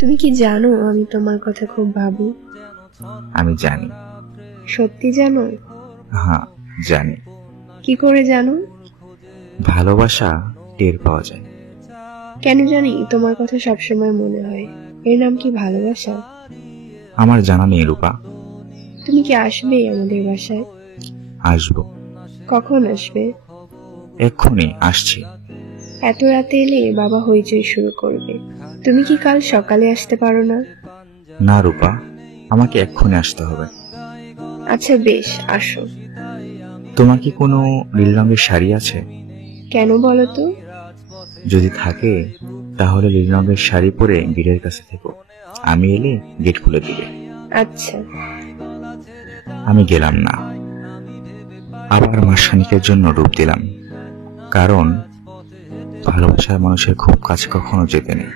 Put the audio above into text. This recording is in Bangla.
তুমি কি জানো আমি তোমার কথা খুব ভাবি? আমি জানি। সত্যি জানো? হ্যাঁ, জানি। কি করে জানো? ভালোবাসা টের পাওয়া যায়। কেন জানি তোমার কথা সবসময় মনে হয়। এর নাম কি ভালোবাসা? আমার জানা নেই রূপা। তুমি কি আসবে আমাদের বাসায়? আসবো। কখন আসবে? এক্ষুনি আসছি। এত রাতে এলে বাবা হইচই শুরু করবে। তুমি কি কাল সকালে আসতে পারো না? না রূপা, আমাকে এক্ষুনি আসতে হবে। আচ্ছা বেশ, আসো। তোমার কি কোনো নীল রঙের শাড়ি আছে? কেন বলো তো? যদি থাকে তাহলে নীল রঙের শাড়ি পরে গেটের কাছে থেকো। আমি এলে গেট খুলে দিবে। আচ্ছা। আমি গেলাম না, আবার মাসখানিকের জন্য রূপ দিলাম, কারণ ভালোবাসার মানুষের খুব কাছে কখনো যেতে নেই।